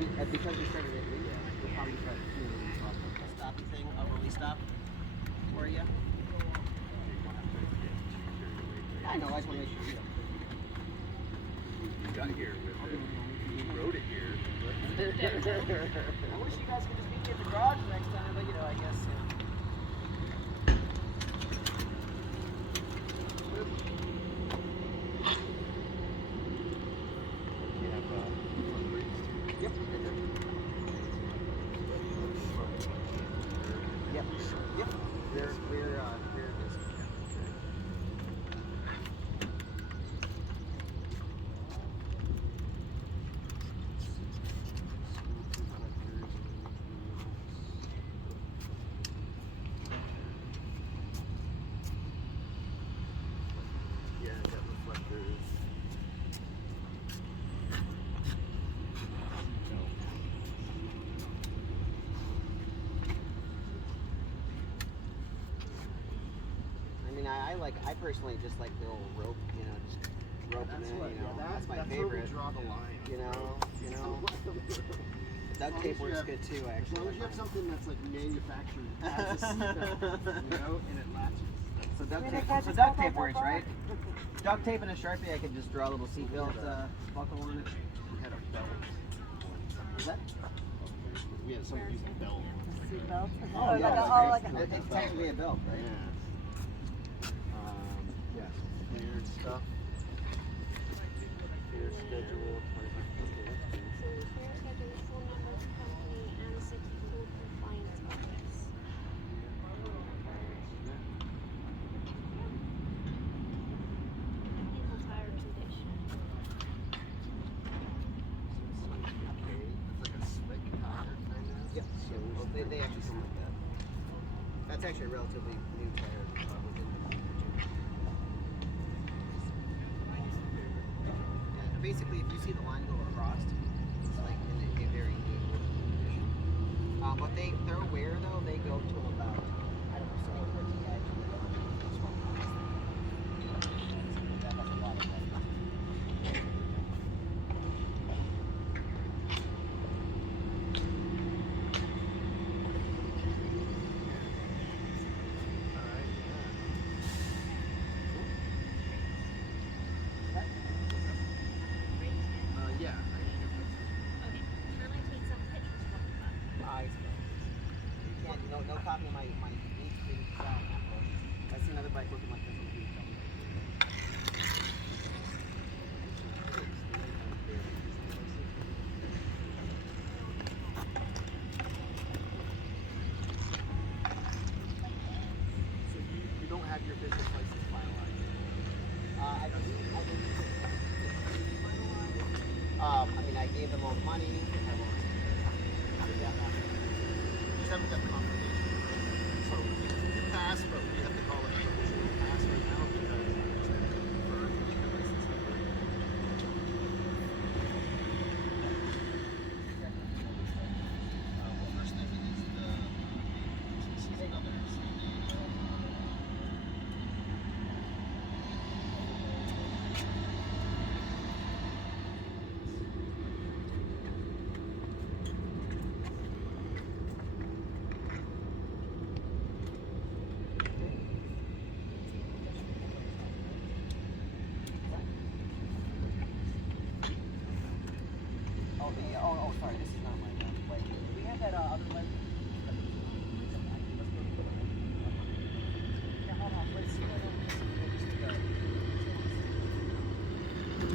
Because we started it late, we'll probably try to do a stopping thing, a release stop for you. I know, I just want to make sure you know. You got here with it. You wrote it here. I wish you guys could just meet me at the garage next time, but you know, I guess. Yep. Yep. Yep. We're this. Yeah, got reflectors. I personally just like the old rope, you know, just rope them in, you know, that's my favorite. Where we draw the line. You know. Duct tape works good too, actually. As long as you have something that's like manufactured as a seatbelt, you know, and it latches. So duct tape works, right? Duct tape and a Sharpie, I could just draw a little seatbelt buckle on it. We had a belt. Is that? We had someone use a belt. Seatbelt? Oh, yeah, like it's technically a belt, right? Yeah. Yeah, some weird stuff. Fare schedule, 25. So fare schedule, phone number of company, and 62 compliance office. Technical tire condition. It's like a slick tire kind of. Yep. Well, they actually come like that. That's actually a relatively new tire within the yeah, basically, if you see the line go across, it's like in a very neat condition. But they're aware though. They go to about I don't know, so what the actually that has a lot of that. Yeah. Okay, can I take some pictures from the car? I suppose. You can't, no copy of my neat thing sound. I see another bike looking like this on the beach. So you don't have your business license finalized? I believe I mean, I gave them all the money. Just haven't got confirmation. So you pass, but we have to call it a provisional pass right now because we just have to confirm your license number. Well, first thing is the another Oh, sorry, this is not my light. We have that other light. Yeah, hold on. Let's see.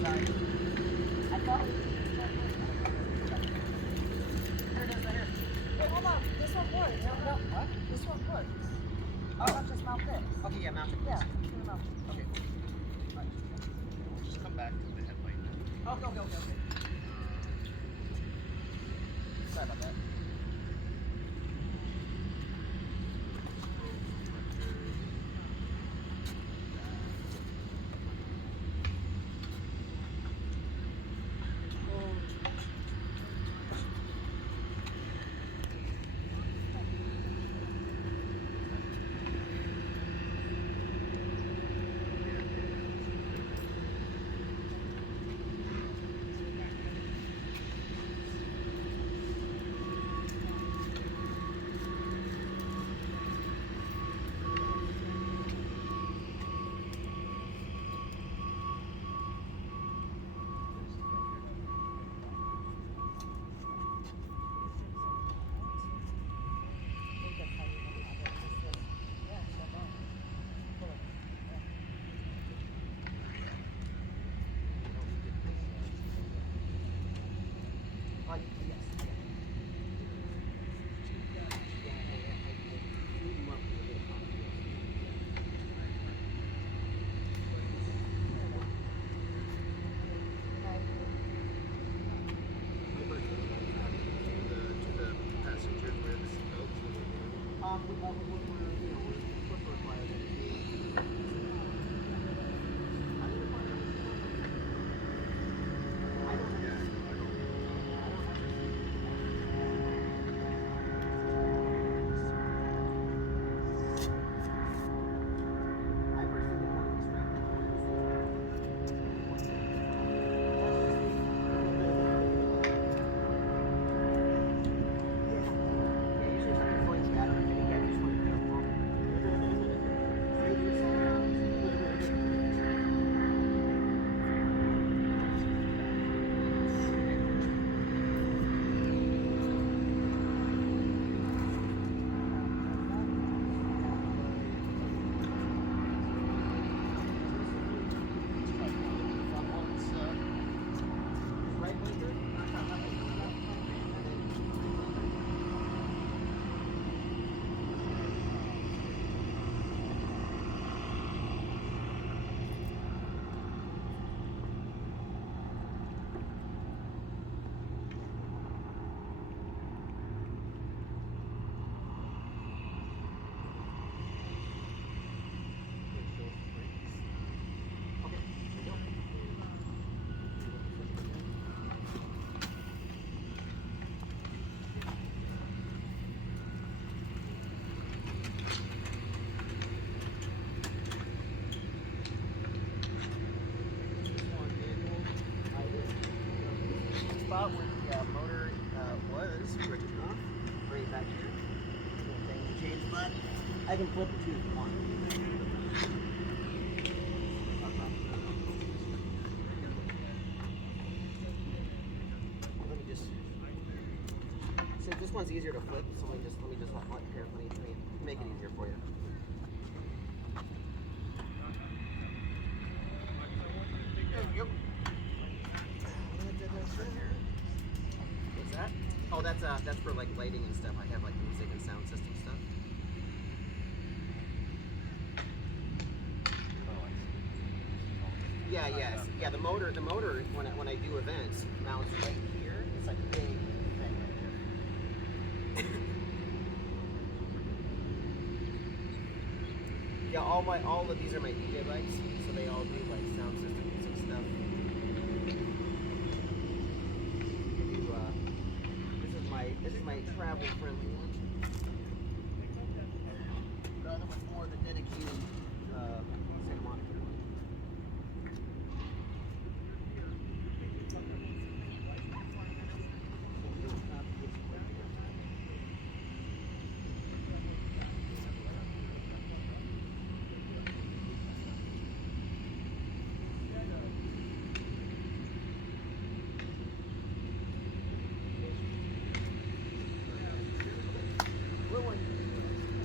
Sorry. I thought. Here it is, right here. Wait, hold on. This one works. No, What? this one works. Oh. Not just mount this. Okay, yeah, mount it. Yeah, just gonna mount it. Okay. Right. We'll just come back to the headlight now. Okay. Sorry about that. spot where the motor was original, right back here. Little thing to change, but I can flip it too if you want. Let me just. Since this one's easier to flip, so let me just here. Let me make it easier for you. Yep. What's that? Oh, that's for like lighting and stuff. I have like music and sound system stuff. Yeah, yes, yeah. The motor when I do events mounts right here. It's like a big thing right there. Yeah, all of these are my DJ lights, so they all do like sound system music stuff. This is my travel friendly one. The other one's more the dedicated Santa Monica one.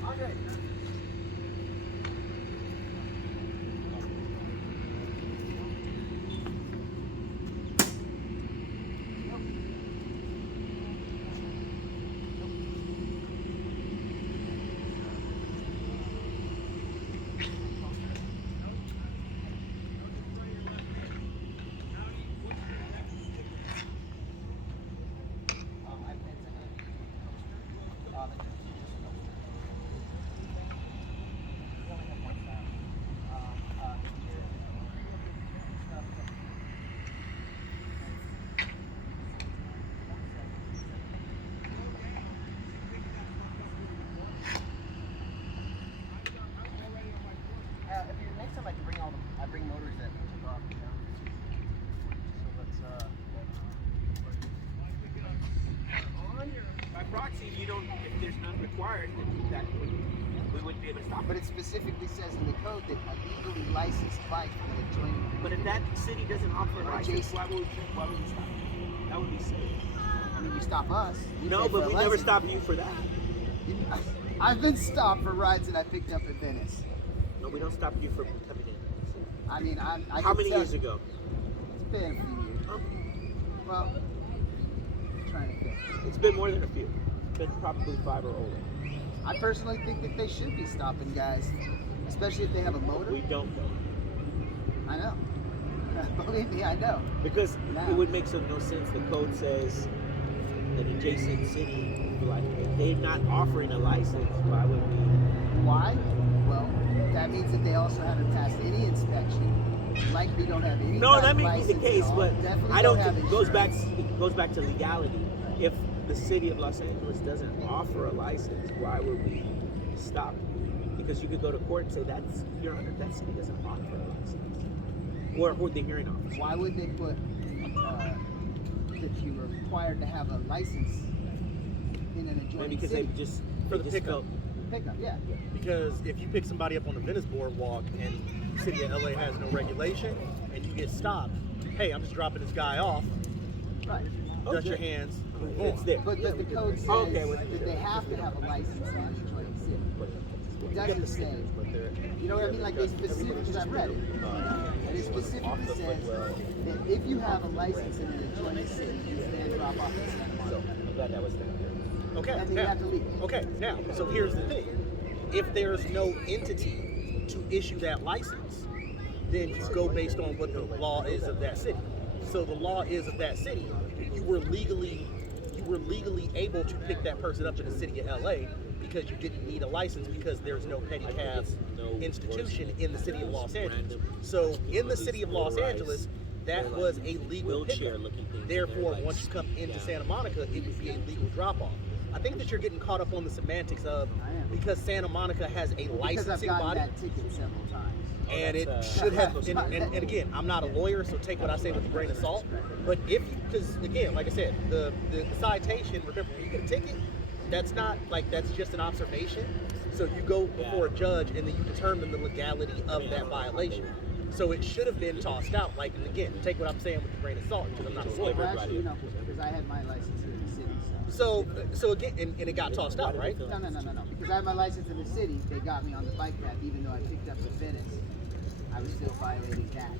Andre. Next time I bring motors that we took off. So let's By proxy, you don't. If there's none required, then that we wouldn't be able to stop. but it specifically says in the code that a legally licensed bike can join. But if that city doesn't offer a Or license, Jason. why would we stop? That would be silly. I mean, you stop us. We No, pay for but a we never license. stop you for that. I've been stopped for rides that I picked up at Venice. No, we don't stop you from coming in. I mean, I How can many tell- years ago? It's been a few years. Well, I'm trying to think. It's been more than a few. It's been probably 5 or older. I personally think that they should be stopping guys, especially if they have a motor. We don't know. I know. Believe me, I know. Because Now. it would make no sense. The code says that adjacent city, like if they're not offering a license, why would we? Why? Well, that means that they also haven't passed any inspection. Likely don't have any. No, kind that of may be the license case, at all. but Definitely I don't have think insurance. it goes back to legality. If the city of Los Angeles doesn't offer a license, why would we stop you? Because you could go to court and say that city doesn't offer a license, or the hearing officer. Why would they put that you were required to have a license in an adjoining Maybe because city? they just For the just pickup. felt- Pickup, yeah. Because if you pick somebody up on the Venice boardwalk and the city of LA has no regulation and you get stopped, hey, I'm just dropping this guy off, Right. dust your Okay. hands, move It's on. there. But does the code say Okay, well, that they have to have a license in an adjoining city? It doesn't say. You know what I mean? Like they specifically, because I've read it, and it specifically says that if you have a license in an adjoining city, you can drop off in Santa Monica. I'm glad that was there. Okay, And then you now, have to leave. okay, now, so here's the thing. If there's no entity to issue that license, then you go based on what the law is of that city. So the law is of that city, you were legally able to pick that person up in the city of LA because you didn't need a license because there's no pedicabs institution in the city of Los Angeles. So in the city of Los Angeles, that was a legal pickup. Wheelchair-looking things. Therefore, They're like- once you come into yeah. Santa Monica, it would be a legal drop-off. I think that you're getting caught up on the semantics of I am. because Santa Monica has a Because I've licensing gotten body, that ticket several times. and it that's, should have. And again, I'm not a lawyer, so take what I say with a grain of salt. But if, because again, like I said, the citation. Remember, when you get a ticket, that's not like that's just an observation. So you go before a judge, and then you determine the legality of that violation. So it should have been tossed out. Like, and again, take what I'm saying with a grain of salt, because I'm not a lawyer. Well, actually, you know, because I had my license here in the city, So again, and it got tossed out, right? No. Because I had my license in the city, they got me on the bike path, even though I picked up the Venice. I was still violating that.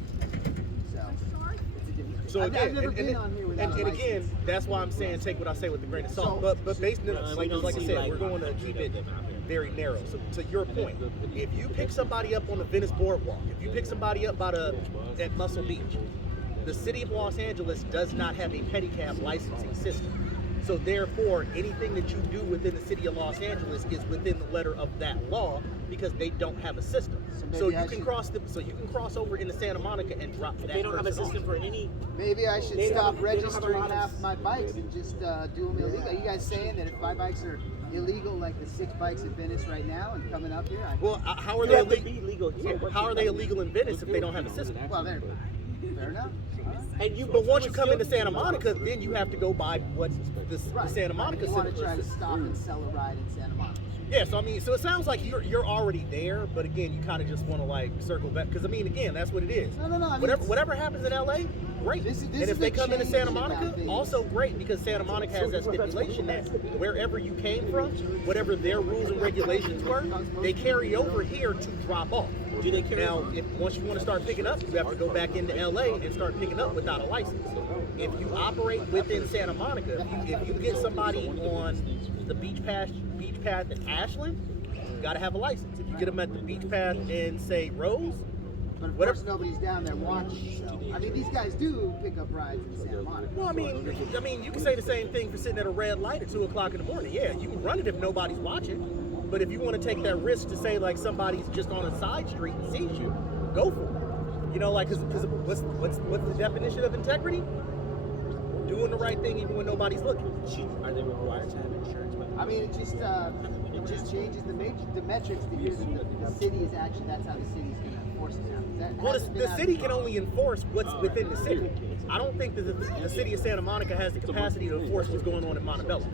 So it's a different. So again, I've never been on here without a and again, license. that's why I'm saying take what I say with a grain of salt. So- But based on like I see, said, like, we're going to keep it very narrow. So to your point, if you pick somebody up on the Venice Boardwalk, if you pick somebody up at Muscle Beach, the city of Los Angeles does not have a pedicab licensing system. So therefore, anything that you do within the city of Los Angeles is within the letter of that law because they don't have a system. So maybe I you can cross over into Santa Monica and drop that. They don't have a person off. system for any. Maybe I should They don't stop have- they don't have a registering lot of- half my bikes and just do them illegal. Are you guys saying that if my bikes are illegal, like the 6 bikes in Venice right now and coming up here, Well, how are You they have to illegal? be legal here. How are they illegal in Venice if they don't have a system? well, fair enough. And you, But once you come into Santa Monica, then you have to go by what the Right. Santa Monica You want to system try to is. stop and sell a ride in Santa Monica. Yeah, so I mean, so it sounds like you're already there, but again, you kind of just want to like circle back because I mean, again, that's what it is. No. I mean, Whatever happens in LA, great. This And is if they the come into Santa change Monica, about things. also great because Santa Monica has that stipulation that wherever you came from, whatever their rules and regulations were, they carry over here to drop off. do they carry? Now, if once you want to start picking up, you have to go back into LA and start picking up without a license. If you operate within Santa Monica, if you get somebody on the beach path in Ashland, you got to have a license. If you get them at the beach path in say Rose, But of Whatever- course, nobody's down there watching. So I mean, these guys do pick up rides in Santa Monica. well, I mean, you can say the same thing for sitting at a red light at 2:00 in the morning. Yeah, you can run it if nobody's watching. But if you want to take that risk to say like somebody's just on a side street and sees you, go for it. You know, like, because what's the definition of integrity? Doing the right thing even when nobody's looking. Are they required to have insurance? I mean, it just changes the metrics because the city is actually that's how the city's going to enforce it now. That Well, hasn't been the out- city can only enforce what's within the city. I don't think that the city of Santa Monica has the capacity to enforce what's going on in Montebello.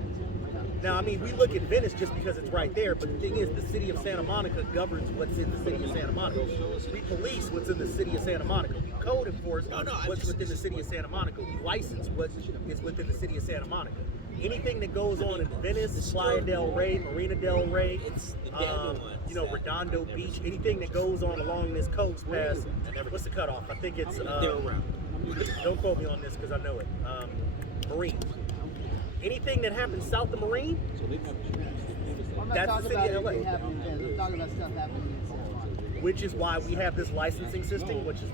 Now, I mean, we look at Venice just because it's right there, but the thing is, the city of Santa Monica governs what's in the city of Santa Monica. We police what's in the city of Santa Monica. We code enforce what's within the city of Santa Monica. We license what is within the city of Santa Monica. Anything that goes on in Venice, Playa del Rey, Marina del Rey, Redondo Beach, anything that goes on along this coast past, what's the cutoff? I think it's, don't quote me on this because I know it, Marine. Anything that happens south of Marine, I'm not that's talking the about city of LA. anything happening in Venice. I'm talking about stuff happening in Santa Monica. which is why we have this licensing system, which is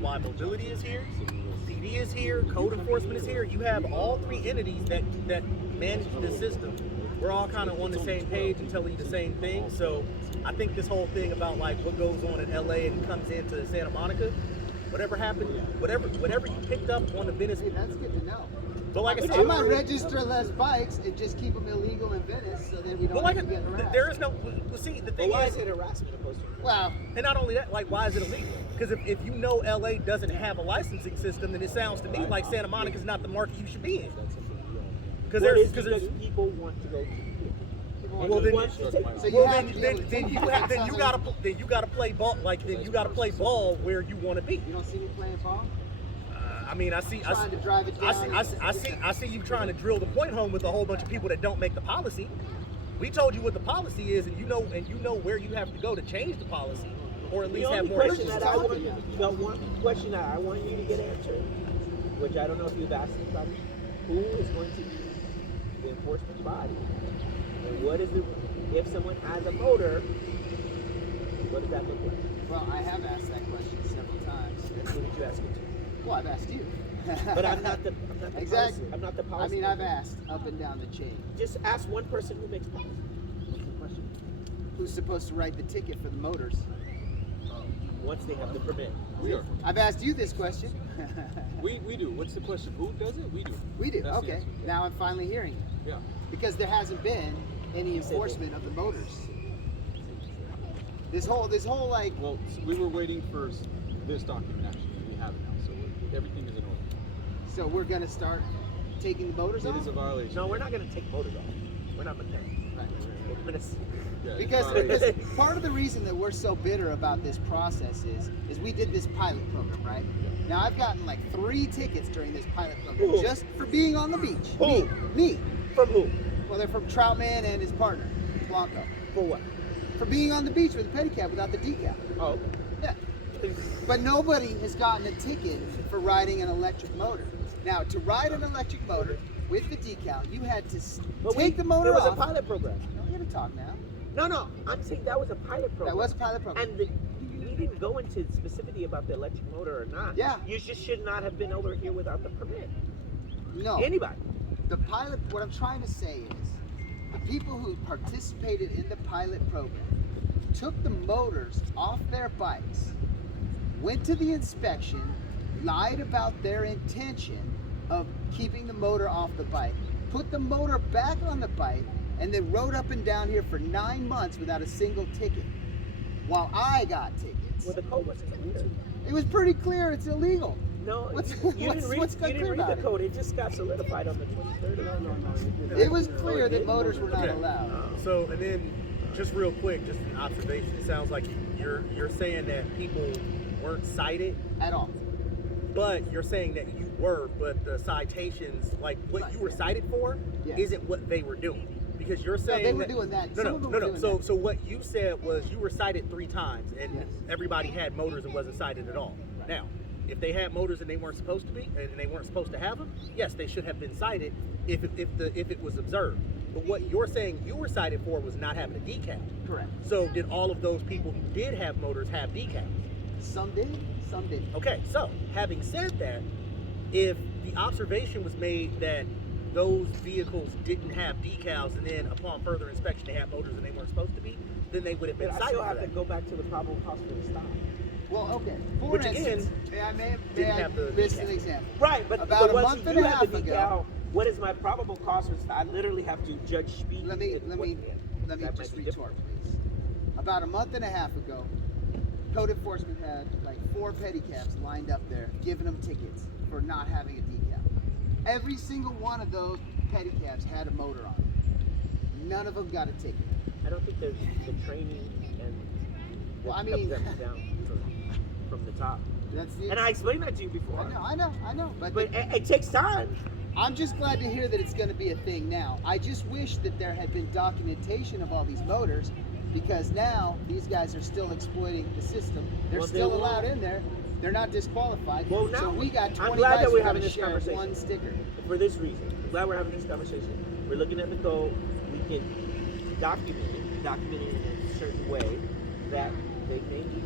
why mobility is here, PD is here, code enforcement is here. You have all three entities that manage this system. We're all kind of on the same page and telling you the same thing. So I think this whole thing about like what goes on in LA and comes into Santa Monica, whatever happened, whatever you picked up on the Venice. Hey, that's good to know. But like I I said, might register less bikes and just keep them illegal in Venice so that we don't have to get harassed. there is no. See, the But thing why is, is it harassment opposed to? Well, and not only that, like, why is it illegal? Because if you know LA doesn't have a licensing system, then it sounds to me like Santa Monica is not the market you should be in. Because there's people want to go to. well then, so you well have then, to be then, able to then take you people have then outside you of- gotta play ball where you want to be. You don't see me playing ball? I mean, I see Trying to drive it down. I see you trying to drill the point home with a whole bunch of people that don't make the policy. We told you what the policy is, and you know where you have to go to change the policy, or at The least have only more question issues. that I want, the one question that I want you to get answered, which I don't know if you've asked anybody, who is going to be the enforcement body, and what is it if someone has a motor? What does that look like? Well, I have asked that question several times. Who did you ask it to? Well, I've asked you. But I'm not the Exactly. policy. I'm not the policy. I mean, I've asked up and down the chain. Just ask one person who makes policy. What's the question? Who's supposed to write the ticket for the motors? once they have the permit. We are. I've asked you this question. We do. What's the question? Who does it? We do. We do. That's the Okay. answer. Now I'm finally hearing it. Yeah. Because there hasn't been any enforcement of the motors. This whole like, Well, we were waiting for this document actually. We have it now, so everything is in order. so we're gonna start taking the motors It off? is a violation. No, we're not going to take motors off. We're not going to. We're going to. Yeah, it's a Because violation. part of the reason that we're so bitter about this process is we did this pilot program, right? Now I've gotten like 3 tickets during this pilot program Who? just for being on the beach. Who? Me. From who? Well, they're from Troutman and his partner, Blanco. For what? For being on the beach with a pedicab without the decal. Oh. Yeah. But nobody has gotten a ticket for riding an electric motor. Now, to ride an electric motor with the decal, you had to take the motor It was off. a pilot program. Don't get to talk now. No. I'm saying that was a pilot program. That was a pilot program. And we didn't go into specificity about the electric motor or not. Yeah. You just should not have been over here without the permit. No. Anybody. The pilot, what I'm trying to say is, the people who participated in the pilot program took the motors off their bikes, went to the inspection, lied about their intention of keeping the motor off the bike, put the motor back on the bike, and then rode up and down here for 9 months without a single ticket, while I got tickets. Well, the code was clear. It was pretty clear it's illegal. No, What's- you didn't what's- read, what's you didn't clear read about the it? code. It just got solidified on the 23rd. It was clear that motors were not Okay. allowed. So, and then, just real quick, just an observation. It sounds like you're saying that people weren't cited, At all. but you're saying that you were, but the citations, like what you were cited for, Yes. isn't what they were doing. Because you're saying they were doing that. No, Some of them no, were no. doing So, that. so what you said was you were cited 3 times, and Yes. everybody had motors and wasn't cited at all. Now, if they had motors and they weren't supposed to be, and they weren't supposed to have them, yes, they should have been cited if it was observed. But what you're saying you were cited for was not having a decal. Correct. So did all of those people who did have motors have decals? Some did, some didn't. Okay, so having said that, if the observation was made that those vehicles didn't have decals and then upon further inspection they had motors and they weren't supposed to be, then they would have been But I cited still for have to that. go back to the probable cause for the stop. Well, okay. For Which again, instance, may I didn't have the list decal. an example? Right, but About but a once month you and a do have half the ago- decal, what is my probable cause for stop? I literally have to judge speed. Let me and let what- me that just might be retort, please. About a month and a half ago, code enforcement had like 4 pedicabs lined up there, giving them tickets for not having a decal. Every single one of those pedicabs had a motor on it. None of them got a ticket. I don't think there's the training and Well, I that mean- comes down from the top. That's the. And I explained that to you before. I know. But But it takes time. I'm just glad to hear that it's going to be a thing now. I just wish that there had been documentation of all these motors, because now these guys are still exploiting the system. They're Well, they still won't. allowed in there. They're not disqualified. Well, so now we got 20 I'm glad guys that who we're are having gonna this share conversation. one sticker. For this reason, I'm glad we're having this conversation. We're looking at the code. We can document it in a certain way that they may be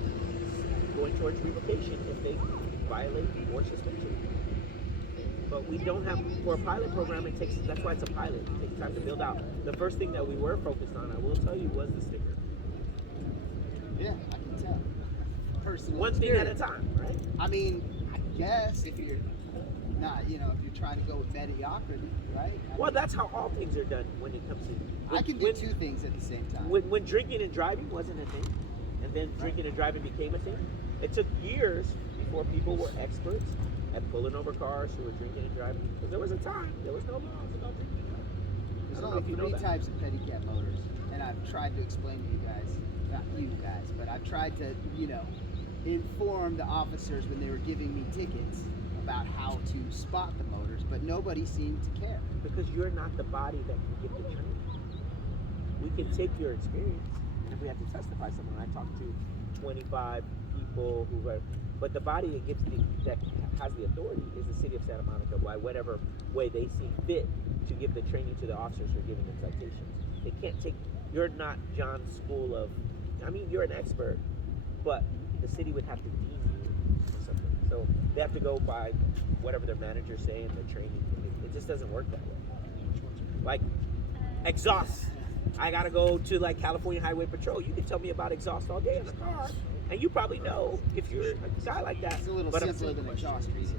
going towards revocation if they violate or suspension. But we don't have, for a pilot program, that's why it's a pilot. It takes time to build out. The first thing that we were focused on, I will tell you, was the sticker. Yeah, I can tell. Personal One thing at a experience. time, right? I mean, I guess if you're not, if you're trying to go with mediocrity, right? Well, that's how all things are done when it comes to. I can do 2 things at the same time. When drinking and driving wasn't a thing, and then drinking and driving became a thing, it took years before people were experts at pulling over cars who were drinking and driving. Because there was a time, there was no laws about drinking and driving. I There's don't know only if you know 3 that. types of pedicab motors, and I've tried to explain to you guys, not you guys, but I've tried to, inform the officers when they were giving me tickets about how to spot the motors, but nobody seemed to care. Because you're not the body that can give the training. We can take your experience, and if we have to testify someone, I talked to 25 people who were, but the body that has the authority is the city of Santa Monica, by whatever way they see fit to give the training to the officers who are giving them citations. They can't take, you're not John's school of, you're an expert, but the city would have to deem you or something. So they have to go by whatever their manager's saying, their training. It just doesn't work that way. Like exhaust. I gotta go to like California Highway Patrol. You can tell me about exhaust all day in the car, and you probably know if you're a guy like that. It's a little But I'm simpler saying than exhaust treatment.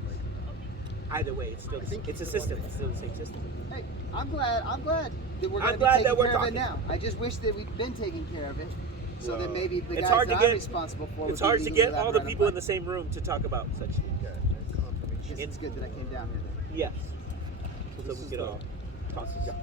either way, it's still it's a system. It's still the same system. Hey, I'm glad that we're I'm going to be glad taking that we're care of it talking. now. I just wish that we'd been taking care of it, so that maybe the It's guys hard that to I'm get- responsible for. It's would be hard to legally get allowed all to the ride a people in bike. the same room to talk about such things. Guess it's good that I came down here then. Yes. So we could all talk to each other.